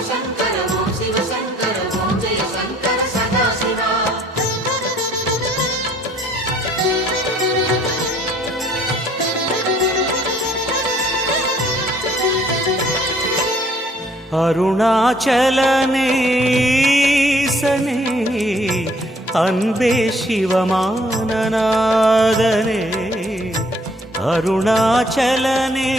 शिवशङ्कर ॐ शिवशङ्कर ॐ जय शङ्कर सदाशिवा அருணாச்சலனே ஈசனே அன்பே சிவமானநாதனே அருணாச்சலனே